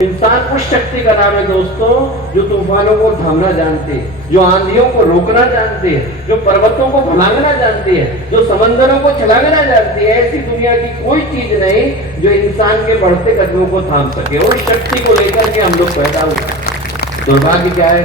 इंसान उस शक्ति का नाम है दोस्तों जो तूफानों को थामना जानती है, जो आंधियों को रोकना जानती है, जो पर्वतों को भगाना जानती है, जो समंदरों को छलांगना जानती है। ऐसी दुनिया की कोई चीज नहीं जो इंसान के बढ़ते कदमों को थाम सके। और उस शक्ति को लेकर के हम लोग पैदा हुए। दुर्भाग्य क्या है?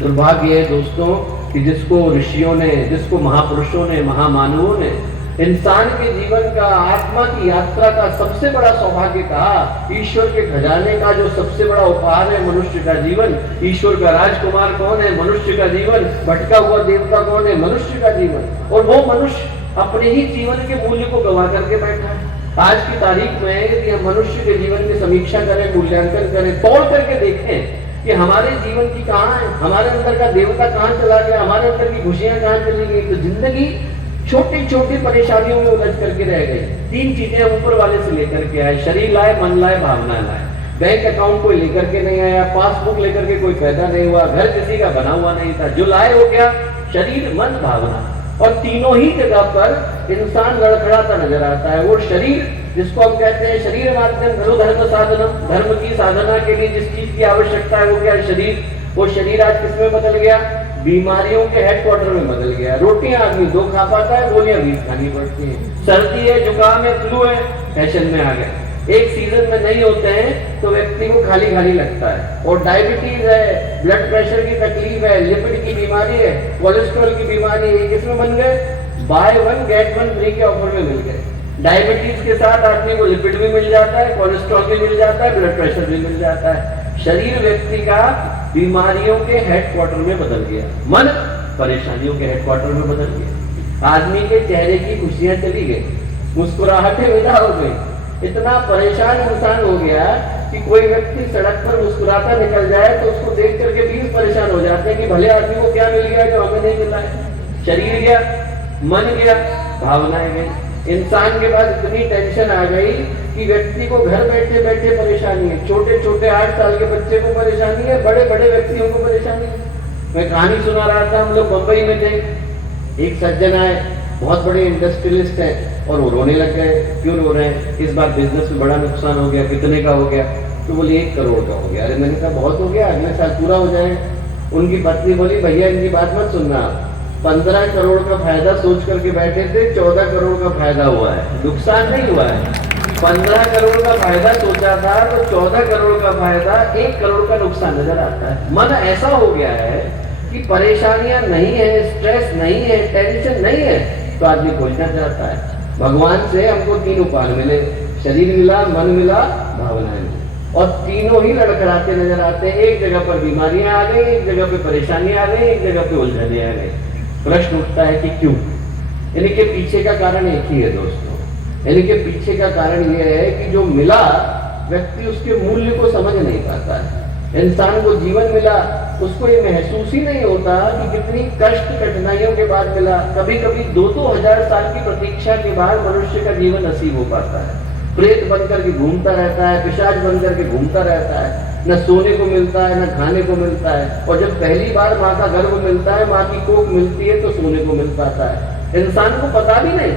दुर्भाग्य है दोस्तों कि जिसको ऋषियों ने, जिसको महापुरुषों ने, महामानवों ने इंसान के जीवन का, आत्मा की यात्रा का सबसे बड़ा सौभाग्य कहा, ईश्वर के खजाने का जो सबसे बड़ा उपहार है मनुष्य का जीवन। ईश्वर का राजकुमार कौन है? मनुष्य का जीवन। भटका हुआ देवता कौन है? मनुष्य का जीवन। और वो मनुष्य अपने ही जीवन के मूल्य को गंवा करके बैठा है। आज की तारीख में यदि हम मनुष्य के जीवन की समीक्षा करें, मूल्यांकन करें, तोड़ करके देखें कि हमारे जीवन की कहाँ है, हमारे अंदर का देवता कहाँ चला गया, हमारे अंदर की खुशियां कहाँ चली गई, तो जिंदगी छोटी छोटी परेशानियों में उलझ करके रह गई। तीन चीजें ऊपर वाले से लेकर के आए, शरीर लाए, मन लाए, भावना लाए। बैंक अकाउंट कोई लेकर के नहीं आया, पासबुक लेकर के कोई पैदा नहीं हुआ, घर किसी का बना हुआ नहीं था। जो लाए हो क्या? शरीर, मन, भावना। और तीनों ही जगह पर इंसान लड़खड़ाता नजर आता है। वो शरीर जिसको हम कहते हैं शरीर माध्यम खलु धर्म साधनम, धर्म की साधना के लिए जिस चीज की आवश्यकता है वो क्या है? शरीर। वो शरीर आज किसमें बदल गया? बीमारियों के हेडक्वार्टर में बदल गया। रोटियां आदमी 2 खा पाता है, गोलियां 20 खानी पड़ती हैं। सर्दी है, जुकाम है, फ्लू है, फैशन में आ गए। एक सीजन में नहीं होते हैं तो व्यक्ति को खाली खाली लगता है। और डायबिटीज है, ब्लड प्रेशर की तकलीफ है, लिपिड की बीमारी है, कोलेस्ट्रॉल की बीमारी है। किसमें बन गए? बाय 1 गेट 1 फ्री के ऑफर में मिल गए। डायबिटीज के साथ आदमी को लिपिड भी मिल जाता है, कोलेस्ट्रॉल भी मिल जाता है, ब्लड प्रेशर भी मिल जाता है। शरीर व्यक्ति का बीमारियों के हेडक्वार्टर में बदल गया, मन परेशानियों के हेडक्वार्टर में बदल गया। आदमी के चेहरे की खुशियां चली गई, मुस्कुराहटें विदा हो गई। इतना परेशान इंसान हो गया कि कोई व्यक्ति सड़क पर मुस्कुराता निकल जाए तो उसको देख करके 20 परेशान हो जाते हैं कि भले आदमी को क्या मिल गया जो हमें नहीं मिला है। शरीर गया, मन गया, भावनाएं गई। इंसान के पास इतनी टेंशन आ गई कि व्यक्ति को घर बैठे बैठे परेशानी है। छोटे छोटे 8 साल के बच्चे को परेशानी है, बड़े बड़े व्यक्तियों को परेशानी है। मैं कहानी सुना रहा था, हम लोग बंबई में थे, एक सज्जन आए, बहुत बड़े इंडस्ट्रियलिस्ट हैं, और वो रोने लग गए। क्यों रो रहे हैं? इस बार बिजनेस में बड़ा नुकसान हो गया। कितने का हो गया? तो बोले 1 करोड़ का हो गया। अरे मैंने कहा बहुत हो गया, अगले साल पूरा हो जाए। उनकी पत्नी बोली भैया इनकी बात मत सुनना, 15 करोड़ का फायदा सोच करके बैठे थे, 14 करोड़ का फायदा हुआ है, नुकसान नहीं हुआ है। 15 करोड़ का फायदा सोचा था तो 14 करोड़ का फायदा, 1 करोड़ का नुकसान नजर आता है। मन ऐसा हो गया है कि परेशानियां नहीं है, स्ट्रेस नहीं है, टेंशन नहीं है, तो आदमी खोजना चाहता है। भगवान से हमको 3 उपाय मिले, शरीर मिला, मन मिला, भावनाएं मिली, और तीनों ही लड़खड़ाते नजर आते हैं। एक जगह पर बीमारियां आ गई, एक जगह पे परेशानियां आ गई, एक जगह पे उलझने आ गई। प्रश्न उठता है कि क्यों? इनके पीछे का कारण एक ही है दोस्तों। इनके पीछे का कारण यह है कि जो मिला व्यक्ति उसके मूल्य को समझ नहीं पाता है। इंसान को जीवन मिला, उसको ये महसूस ही नहीं होता कि कितनी कष्ट कठिनाइयों के बाद मिला। कभी कभी 2-2 हजार साल की प्रतीक्षा के बाद मनुष्य का जीवन नसीब हो पाता है। प्रेत बनकर के घूमता रहता है, पिशाच बनकर के घूमता रहता है, न सोने को मिलता है, न खाने को मिलता है। और जब पहली बार माँ का गर्भ मिलता है, माँ की कोख मिलती है, तो सोने को मिल पाता है। इंसान को पता भी नहीं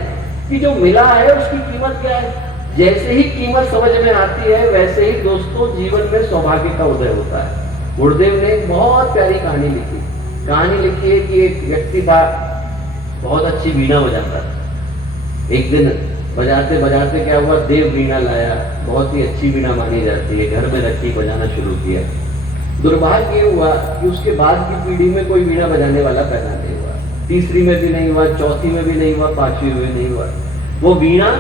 कि जो मिला है उसकी कीमत क्या है। जैसे ही कीमत समझ में आती है वैसे ही दोस्तों जीवन में सौभाग्य का उदय होता है। गुरुदेव ने एक बहुत प्यारी कहानी लिखी। कहानी लिखी है कि एक व्यक्ति था, बहुत अच्छी वीणा बजाता था। एक दिन बजाते बजाते क्या हुआ, देव वीणा लाया, बहुत ही अच्छी वीणा मानी जाती है, घर में रखी, बजाना शुरू किया। दुर्भाग्य ये हुआ कि उसके बाद की पीढ़ी में कोई वीणा बजाने वाला पैदा नहीं हुआ। तीसरी में भी नहीं हुआ, चौथी में भी नहीं हुआ, 5वीं में नहीं हुआ। वो वीणा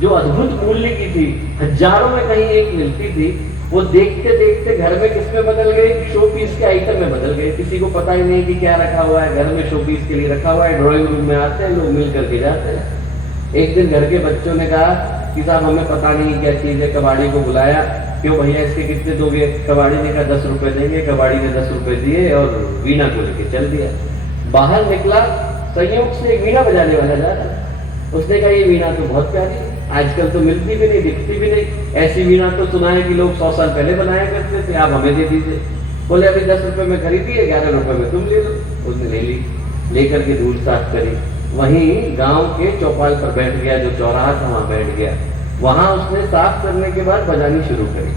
जो अद्भुत मूल्य की थी, हजारों में कहीं एक मिलती थी, वो देखते देखते घर में किसमें बदल गई? शो पीस के आइटम में बदल गए। किसी को पता ही नहीं कि क्या रखा हुआ है, घर में शो पीस के लिए रखा हुआ है। ड्राइंग रूम में आते हैं लोग, मिल करके जाते हैं। एक दिन घर के बच्चों ने कहा कि साहब हमें पता नहीं क्या चीज है। कबाड़ी को बुलाया, क्यों भैया इसके कितने दोगे? कबाड़ी ने कहा 10 रुपए देंगे। कबाड़ी ने 10 रुपए दिए और वीणा को लेके चल दिया। बाहर निकला, संयोग से एक वीणा बजाने वाला जा रहा। उसने कहा ये वीणा तो बहुत प्यारी है, आजकल तो मिलती भी नहीं, दिखती भी नहीं। ऐसी वीणा तो सुना है कि लोग 100 साल पहले बनाया करते थे, आप हमें दे दीजिए। बोले अभी 10 रुपए में खरीदी है, 11 रुपए में तुम ले लो। उसने ले ली, लेकर के धूल साफ करी, वहीं गांव के चौपाल पर बैठ गया, जो चौराहा था वहां बैठ गया। वहां उसने साफ करने के बाद बजानी शुरू करी।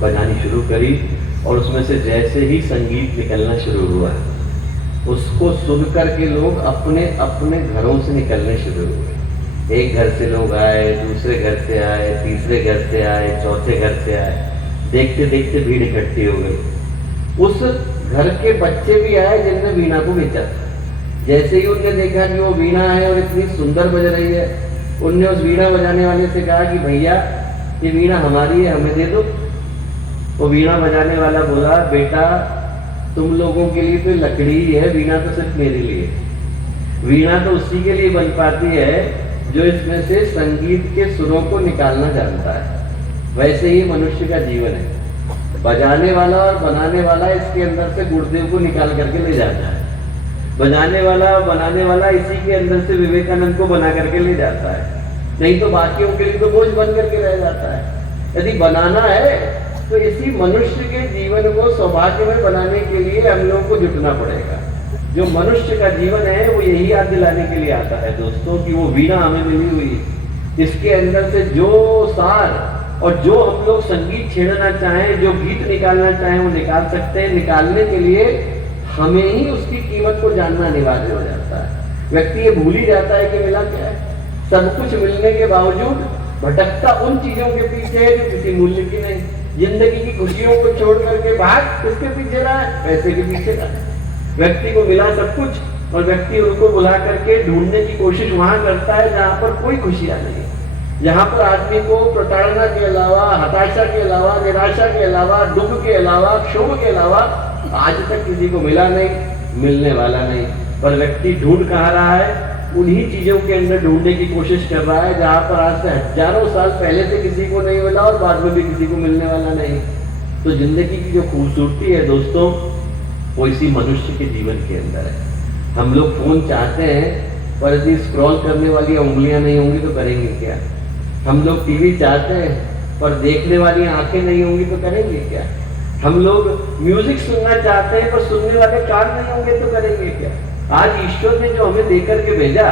बजानी शुरू करी और उसमें से जैसे ही संगीत निकलना शुरू हुआ, उसको सुन करके लोग अपने अपने घरों से निकलने शुरू हुए। एक घर से लोग आए, दूसरे घर से आए, तीसरे घर से आए, चौथे घर से आए। देखते देखते भीड़ इकट्ठी हो गई। उस घर के बच्चे भी आए जिनने वीणा को बेचा। जैसे ही उनने देखा कि वो वीणा है और इतनी सुंदर बज रही है, उनने उस वीणा बजाने वाले से कहा कि भैया ये वीणा हमारी है, हमें दे दो। वो वीणा बजाने वाला बोला, बेटा तुम लोगों के लिए तो लकड़ी ही है, वीणा तो सिर्फ मेरे लिए। वीणा तो उसी के लिए बन पाती है जो इसमें से संगीत के सुरों को निकालना जानता है। वैसे ही मनुष्य का जीवन है। बजाने वाला और बनाने वाला इसके अंदर से गुरुदेव को निकाल करके ले जाता है। बजाने वाला और बनाने वाला इसी के अंदर से विवेकानंद को बना करके ले जाता है। नहीं तो बाकियों के लिए तो बोझ बन करके रह जाता है। यदि बनाना है तो इसी मनुष्य के जीवन को सौभाग्य में बनाने के लिए हम लोगों को जुटना पड़ेगा। जो मनुष्य का जीवन है वो यही याद दिलाने के लिए आता है दोस्तों कि वो वीणा हमें मिली हुई है। इसके अंदर से जो सार और जो हम लोग संगीत छेड़ना चाहें, जो गीत निकालना चाहें वो निकाल सकते हैं। निकालने के लिए हमें ही उसकी कीमत को जानना अनिवार्य हो जाता है। व्यक्ति ये भूल ही जाता है कि मिला क्या है। सब कुछ मिलने के बावजूद भटकता उन चीजों के पीछे है जो किसी मूल्य की नहीं। जिंदगी की खुशियों को छोड़ करके भाग किसके पीछे रहा है? पैसे के पीछे रहा है। व्यक्ति को मिला सब कुछ और व्यक्ति उनको बुला करके ढूंढने की कोशिश वहां करता है जहां पर कोई खुशियां नहीं, जहां पर आदमी को प्रताड़ना के अलावा, हताशा के अलावा, निराशा के अलावा, दुख के अलावा, क्षोभ के अलावा आज तक किसी को मिला नहीं, मिलने वाला नहीं। पर व्यक्ति ढूंढ कहाँ रहा है? उन्हीं चीजों के अंदर ढूंढने की कोशिश कर रहा है जहां पर आज से हजारों साल पहले से किसी को नहीं मिला और बाद में भी किसी को मिलने वाला नहीं। तो जिंदगी की जो खूबसूरती है दोस्तों वो इसी मनुष्य के जीवन के अंदर है। हम लोग फोन चाहते हैं पर यदि स्क्रॉल करने वाली उंगलियां नहीं होंगी तो करेंगे क्या? हम लोग टीवी चाहते हैं पर देखने वाली आंखें नहीं होंगी तो करेंगे क्या? हम लोग म्यूजिक सुनना चाहते हैं पर सुनने वाले कान नहीं होंगे तो करेंगे क्या? आज ईश्वर ने जो हमें देकर के भेजा,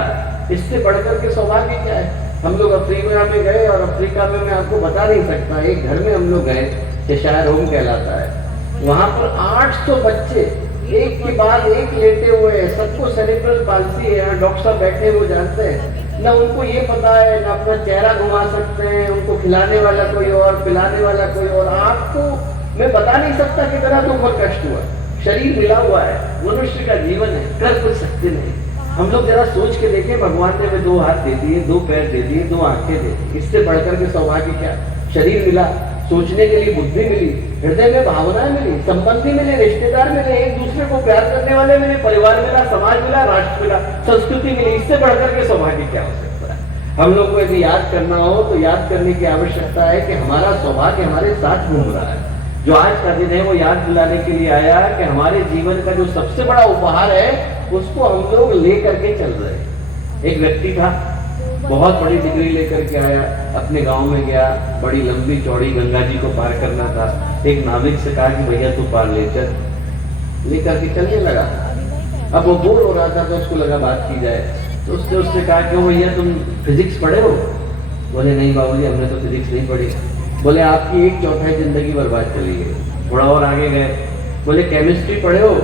इससे बढ़कर के सौभाग्य क्या है? हम लोग अफ्रीका में गए और अफ्रीका में मैं आपको बता नहीं सकता, एक घर में हम लोग गए, चेशायर होम कहलाता है। वहां पर 800 बच्चे एक के बाद एक लेटे हुए हैं, सबको सेरेब्रल पाल्सी है। यहाँ डॉक्टर साहब बैठे वो जानते हैं ना, उनको ये पता है ना अपना चेहरा घुमा सकते हैं, उनको खिलाने वाला कोई और, पिलाने वाला कोई और। आपको मैं बता नहीं सकता कितना दुख और कष्ट हुआ। शरीर मिला हुआ है, मनुष्य का जीवन है, कर कुछ सकते नहीं। हम लोग जरा सोच के देखें, भगवान ने हमें 2 हाथ दे दिए, 2 पैर दे दिए, 2 आंखें दे दी, इससे बढ़कर के सौभाग्य क्या? शरीर मिला, सोचने के लिए बुद्धि मिली, हृदय में भावनाएं मिली, संबंधी मिले, रिश्तेदार मिले, एक दूसरे को प्यार करने वाले मिले, परिवार मिला, समाज मिला, राष्ट्र मिला, संस्कृति मिली। इससे बढ़कर के सौभाग्य क्या हो सकता है? हम लोग को यदि याद करना हो तो याद करने की आवश्यकता है कि हमारा सौभाग्य हमारे साथ घूम रहा है। जो आज का दिन है वो याद दिलाने के लिए आया कि हमारे जीवन का जो सबसे बड़ा उपहार है उसको हम लोग लेकर के चल रहे हैं। एक व्यक्ति था, बहुत बड़ी डिग्री लेकर के आया, अपने गांव में गया, बड़ी लंबी चौड़ी गंगा जी को पार करना था। एक नाविक से कहा कि भैया तू पार ले चल, लेकर के चलने लगा। अब वो बोर हो रहा था तो उसको लगा बात की जाए, तो उससे कहा कि भैया तुम फिजिक्स पढ़े हो? बोले नहीं बाबूजी हमने तो फिजिक्स नहीं पढ़ी। बोले आपकी 1/4 जिंदगी बर्बाद चली गई। थोड़ा और आगे गए, बोले केमिस्ट्री पढ़े हो?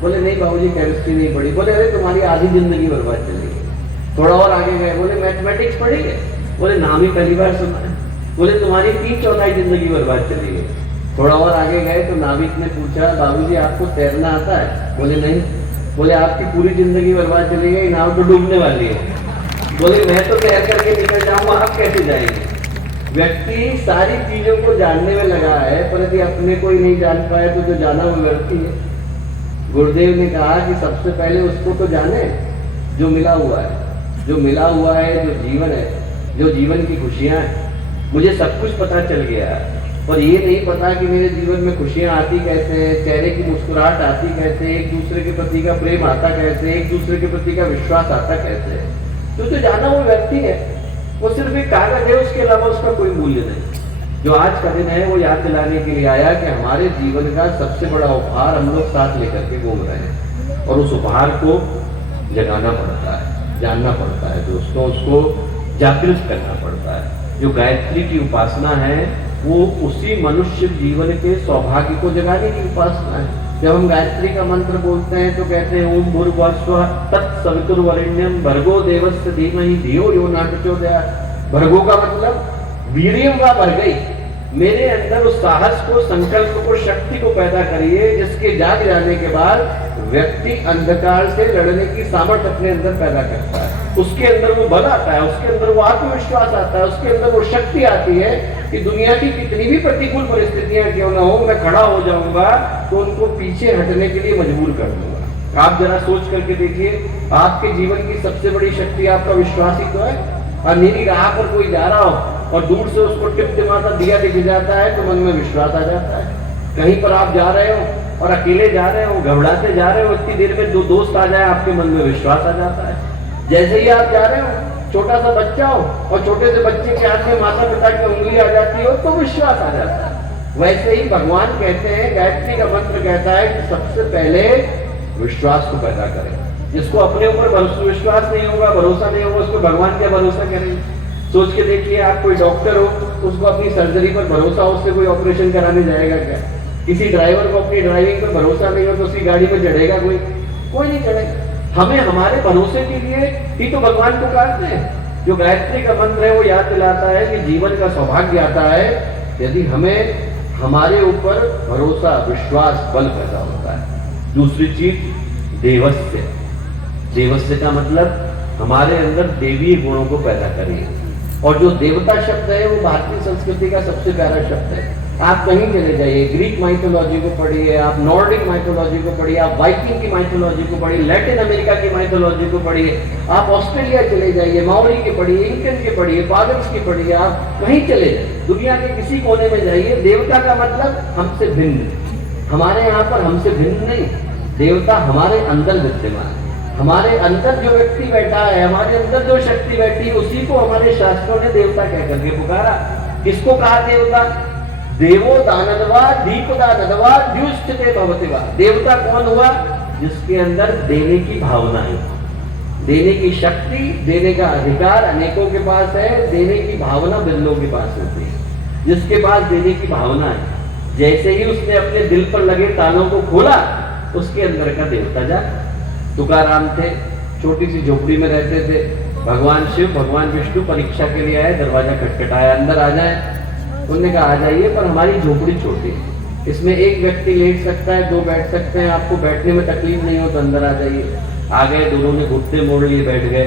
बोले नहीं बाबूजी केमिस्ट्री नहीं पढ़ी। बोले अरे तुम्हारी आधी जिंदगी बर्बाद चली गई। थोड़ा और आगे गए, बोले मैथमेटिक्स पढ़ी है? बोले नाम ही पहली बार सुना है। बोले तुम्हारी 3/4 जिंदगी बर्बाद चली गई। थोड़ा और आगे गए तो नाविक ने पूछा बाबूजी आपको तैरना आता है? बोले नहीं। बोले आपकी पूरी जिंदगी बर्बाद चली गई, नाव तो डूबने वाली है। बोले मैं तो तैर करके निकल जाऊंगा, आप कैसे जाएंगे? व्यक्ति सारी चीजों को जानने में लगा है पर यदि अपने को ही नहीं जान पाए तो जो जाना वो व्यर्थी है। गुरुदेव ने कहा कि सबसे पहले उसको तो जाने जो मिला हुआ है, जो मिला हुआ है, जो जीवन है, जो जीवन की खुशियां हैं। मुझे सब कुछ पता चल गया पर ये नहीं पता कि मेरे जीवन में खुशियां आती कैसे, चेहरे की मुस्कुराहट आती कैसे, एक दूसरे के प्रति का प्रेम आता कैसे, एक दूसरे के प्रति का विश्वास आता कैसे। तो जो जाना वो व्यक्ति है, वो सिर्फ एक कागज है, उसके अलावा उसका कोई मूल्य नहीं। जो आज का दिन है वो याद दिलाने के लिए आया कि हमारे जीवन का सबसे बड़ा उपहार हम लोग साथ लेकर के घूम रहे हैं और उस उपहार को जगाना पड़ता है, जानना पड़ता है दोस्तों, उसको जागृत करना पड़ता है। जो गायत्री की उपासना है वो उसी मनुष्य जीवन के सौभाग्य को जगाने की उपासना है। जब हम गायत्री का मंत्र बोलते हैं तो कहते हैं ओम भूर्भुवस्सुवः तत्सवितुर्वरेण्यं भर्गो देवस्य धीमहि धियो यो न प्रचोदयात्। भर्गो का मतलब वीर्यं वा भर्गई, मेरे अंदर उस साहस को, संकल्प को, शक्ति को पैदा करिए जिसके जाग जाने के बाद व्यक्ति अंधकार से लड़ने की सामर्थ्य अपने अंदर पैदा करता है। उसके अंदर वो बल आता है, उसके अंदर वो आत्मविश्वास आता है, उसके अंदर वो शक्ति आती है कि दुनिया की कितनी भी प्रतिकूल परिस्थितियां क्यों ना हो, मैं खड़ा हो जाऊंगा तो उनको पीछे हटने के लिए मजबूर कर दूंगा। आप जरा सोच करके देखिए, आपके जीवन की सबसे बड़ी शक्ति आपका विश्वास ही तो है। और नीली राह पर कोई जा रहा हो और दूर से उसको टिमटिमाता दिया दिख जाता है तो मन में विश्वास आ जाता है। कहीं पर आप जा रहे हो और अकेले जा रहे हो, घबराते जा रहे हो, इतनी देर में दो दोस्त आ जाए आपके मन में विश्वास आ जाता है। जैसे ही आप जा रहे हो, छोटा सा बच्चा हो और छोटे से बच्चे के हाथ में माता पिता की उंगली आ जाती हो तो विश्वास आ जाता है। वैसे ही भगवान कहते हैं, गायत्री का मंत्र कहता है कि सबसे पहले विश्वास को पैदा करें। जिसको अपने ऊपर विश्वास नहीं होगा, भरोसा नहीं होगा, उसको भगवान क्या भरोसा करेंगे। सोच के देखिए, आप कोई डॉक्टर हो तो उसको अपनी सर्जरी पर भरोसा हो, उससे कोई ऑपरेशन कराने जाएगा क्या? किसी ड्राइवर को अपनी ड्राइविंग पर भरोसा नहीं हो तो उसकी गाड़ी में चढ़ेगा कोई नहीं चढ़ेगा। हमें हमारे भरोसे के लिए ही तो भगवान को पुकारते हैं। जो गायत्री का मंत्र है वो याद दिलाता है कि जीवन का सौभाग्य आता है यदि हमें हमारे ऊपर भरोसा, विश्वास, बल पैदा होता है। दूसरी चीज देवस्य। देवस्य का मतलब हमारे अंदर देवीय गुणों को पैदा करिए। और जो देवता शब्द है वो भारतीय संस्कृति का सबसे प्यारा शब्द है। आप कहीं चले जाइए, ग्रीक माइथोलॉजी को पढ़िए, आप नॉर्डिक माइथोलॉजी को पढ़िए, आप वाइकिंग की माइथोलॉजी को पढ़िए, लैटिन अमेरिका की माइथोलॉजी को पढ़िए, आप ऑस्ट्रेलिया चले जाइए, माओरी के पढ़िए, इंकन के पढ़िए, पागल्स की पढ़िए, आप कहीं चले जाइए, दुनिया के किसी कोने में जाइए, देवता का मतलब हमसे भिन्न। हमारे यहाँ पर हमसे भिन्न नहीं, देवता हमारे अंदर विद्यमान है। हमारे अंदर जो व्यक्ति बैठा है, हमारे अंदर जो शक्ति बैठी है, उसी को हमारे शास्त्रों ने देवता कह करके पुकारा। किसको कहा देवता? देवो दानवा दीपदानवा द्युस्थिते भवतिवा। देवता कौन हुआ? जिसके अंदर देने की भावना है, देने की शक्ति, देने का अधिकार अनेकों के पास है, देने की भावना बिल्लों के पास होती है। जिसके पास देने की भावना है, जैसे ही उसने अपने दिल पर लगे तालों को खोला, उसके अंदर का देवता जागा। तुकाराम थे, छोटी सी झोपड़ी में रहते थे। भगवान शिव, भगवान विष्णु परीक्षा के लिए आए, दरवाजा खटखटाया, अंदर आ जाए। उन्होंने कहा आ जाइए, पर हमारी झोपड़ी छोटी है, इसमें एक व्यक्ति लेट सकता है, दो बैठ सकते हैं, आपको बैठने में तकलीफ नहीं हो तो अंदर आ जाइए। आ गए, दोनों ने घुटने मोड़ लिए, बैठ गए।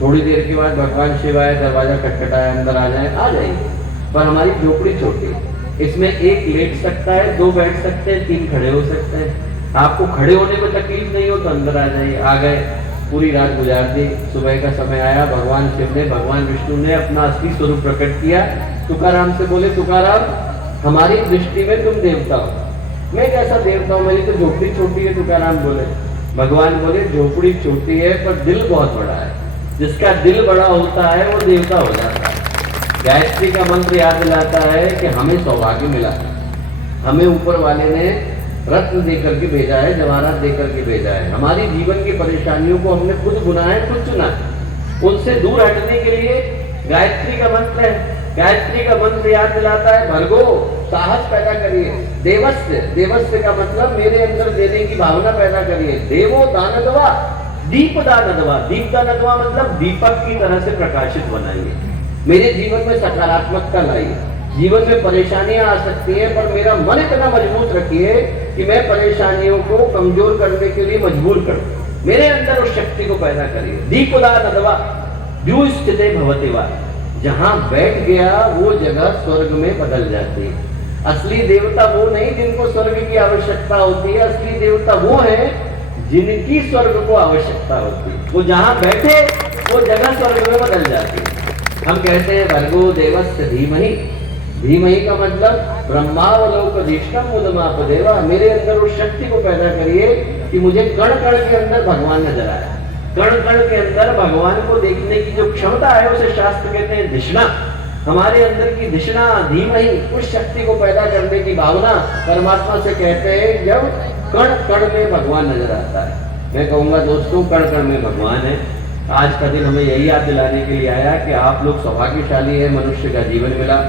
थोड़ी देर के बाद भगवान शिव आए, दरवाजा खटखटाया, अंदर आ जाइए, पर हमारी झोपड़ी छोटी है, इसमें एक लेट सकता है, दो बैठ सकते हैं, तीन खड़े हो सकते हैं। आपको खड़े होने में तकलीफ नहीं हो तो अंदर आ जाइए। आ गए, पूरी रात गुजार दी। सुबह का समय आया, भगवान शिव ने, भगवान विष्णु ने अपना असली स्वरूप प्रकट किया। तुकाराम से बोले, तुकाराम हमारी दृष्टि में तुम देवता हो। मैं कैसा देवता हूँ, मेरी तो झोपड़ी छोटी है। तुकाराम बोले, भगवान बोले झोपड़ी छोटी है पर दिल बहुत बड़ा है, जिसका दिल बड़ा होता है वो देवता हो जाता है। गायत्री का मंत्र याद दिलाता है कि हमें सौभाग्य मिला, हमें ऊपर वाले ने रत्न देकर के भेजा है, जवाहरात देकर के भेजा है। हमारी जीवन की परेशानियों को हमने खुद बुना है, खुद चुना है। उनसे दूर हटने के लिए गायत्री का मंत्र है। गायत्री का मंत्र याद दिलाता है भर्गो, साहस पैदा करिए। देवस्य, देवस्य का मतलब मेरे अंदर देने की भावना पैदा करिए। देवो दानदवा दीपदानदवा, दीपदानदवा मतलब दीपक की तरह से प्रकाशित बनाइए। मेरे जीवन में सकारात्मकता लाइए। जीवन में परेशानियां आ सकती हैं, पर मेरा मन इतना मजबूत रखिए कि मैं परेशानियों को कमजोर करने के लिए मजबूर करूं। मेरे अंदर उस शक्ति को पैदा करिए। दीपदानदवा द्युस्थिते भवतिवा, जहां बैठ गया वो जगह स्वर्ग में बदल जाती है। असली देवता वो नहीं जिनको स्वर्ग की आवश्यकता होती है, असली देवता वो है जिनकी स्वर्ग को आवश्यकता होती है। वो जहां बैठे वो जगह स्वर्ग में बदल जाती है। हम कहते हैं भर्गो देवस्य धीमहि। धीमहि का मतलब ब्रह्मावलोकनिष्ठम मुदमापदेवा, मेरे अंदर उस शक्ति को पैदा करिए कि मुझे कण कण के अंदर भगवान नजर आए। कण कण के अंदर भगवान को देखने की जो क्षमता है उसे शास्त्र कहते हैं धिषणा। हमारे अंदर की धिषणा, धीमहि, उस शक्ति को पैदा करने की भावना परमात्मा से कहते हैं जब कण कण में भगवान नजर आता है। मैं कहूंगा दोस्तों, कण कण में भगवान है। आज का दिन हमें यही याद दिलाने के लिए आया कि आप लोग सौभाग्यशाली है, मनुष्य का जीवन मिला।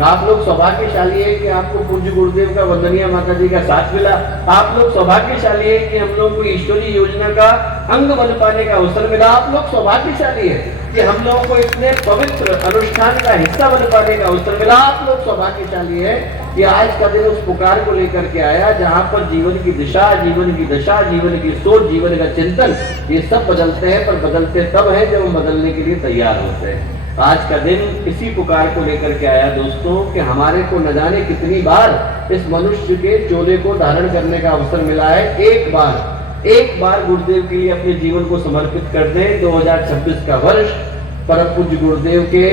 आप लोग सौभाग्यशाली है कि आपको पूज्य गुरुदेव का, वंदनीय माता जी का साथ मिला। आप लोग सौभाग्यशाली है कि हम लोग को ईश्वरीय योजना का अंग बन पाने का अवसर मिला। आप लोग सौभाग्यशाली है कि हम लोगों को इतने पवित्र अनुष्ठान का हिस्सा बन पाने का अवसर मिला। आप लोग सौभाग्यशाली है कि आज का दिन उस पुकार को लेकर के आया जहां पर जीवन की दिशा, जीवन की दशा, जीवन की सोच, जीवन का चिंतन, ये सब बदलते हैं, पर बदलते तब है जब हम बदलने के लिए तैयार होते हैं। आज का दिन इसी पुकार को लेकर के आया दोस्तों कि हमारे को न जाने कितनी बार इस मनुष्य के चोले को धारण करने का अवसर मिला है। एक बार गुरुदेव के लिए अपने जीवन को समर्पित कर दें। 2026 का वर्ष परम पूज्य गुरुदेव के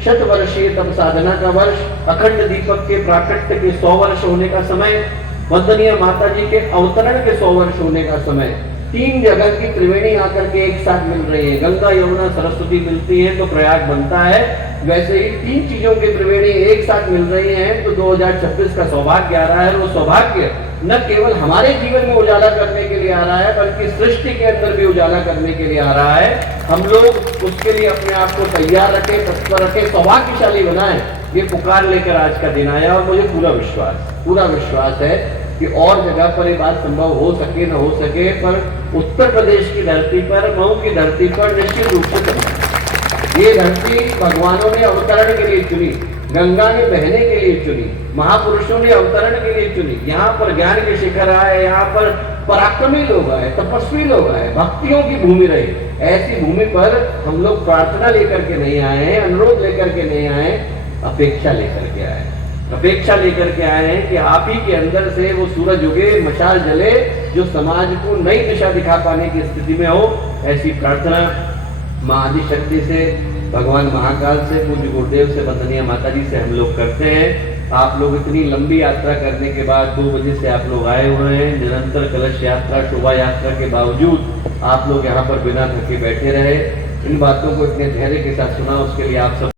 100 वर्षीय तप साधना का वर्ष, अखंड दीपक के प्राकट्य के 100 वर्ष होने का समय, वंदनीय माता जी के अवतरण के 100 वर्ष होने का समय, 3 जगह की त्रिवेणी आकर के एक साथ मिल रही है। गंगा, यमुना, सरस्वती मिलती है तो प्रयाग बनता है। वैसे ही 3 चीजों की त्रिवेणी एक साथ मिल रही हैं तो 2026 का सौभाग्य आ रहा है। वो सौभाग्य न केवल हमारे जीवन में उजाला करने के लिए आ रहा है, बल्कि सृष्टि के अंदर भी उजाला करने के लिए आ रहा है। हम लोग उसके लिए अपने आप को तैयार रखें, तत्पर रखें, सौभाग्यशाली बनाएं। ये पुकार लेकर आज का दिन आया और मुझे पूरा विश्वास है कि और जगह पर ये बात संभव हो सके न हो सके, पर उत्तर प्रदेश की धरती पर, मऊ की धरती पर निश्चित रूप से संभव। ये धरती भगवानों ने अवतरण के लिए चुनी, गंगा ने बहने के लिए चुनी, महापुरुषों ने अवतरण के लिए चुनी। यहाँ पर ज्ञान के शिखर आए, यहाँ पर पराक्रमी लोग आए, तपस्वी लोग आए, भक्तियों की भूमि रही। ऐसी भूमि पर हम लोग प्रार्थना लेकर के नहीं आए हैं, अनुरोध लेकर के नहीं आए, अपेक्षा लेकर के आए हैं कि आप ही के अंदर से वो सूरज उगे, मशाल जले, जो समाज को नई दिशा दिखा पाने की स्थिति में हो। ऐसी प्रार्थना मां आदिशक्ति से, भगवान महाकाल से, पूज्य गुरुदेव से, वंदनीय माता जी से हम लोग करते हैं। आप लोग इतनी लंबी यात्रा करने के बाद 2 बजे से आप लोग आए हुए हैं। निरंतर कलश यात्रा, शोभा यात्रा के बावजूद आप लोग यहाँ पर बिना थके बैठे रहे। इन बातों को इतने धैर्य के साथ सुना, उसके लिए आप सब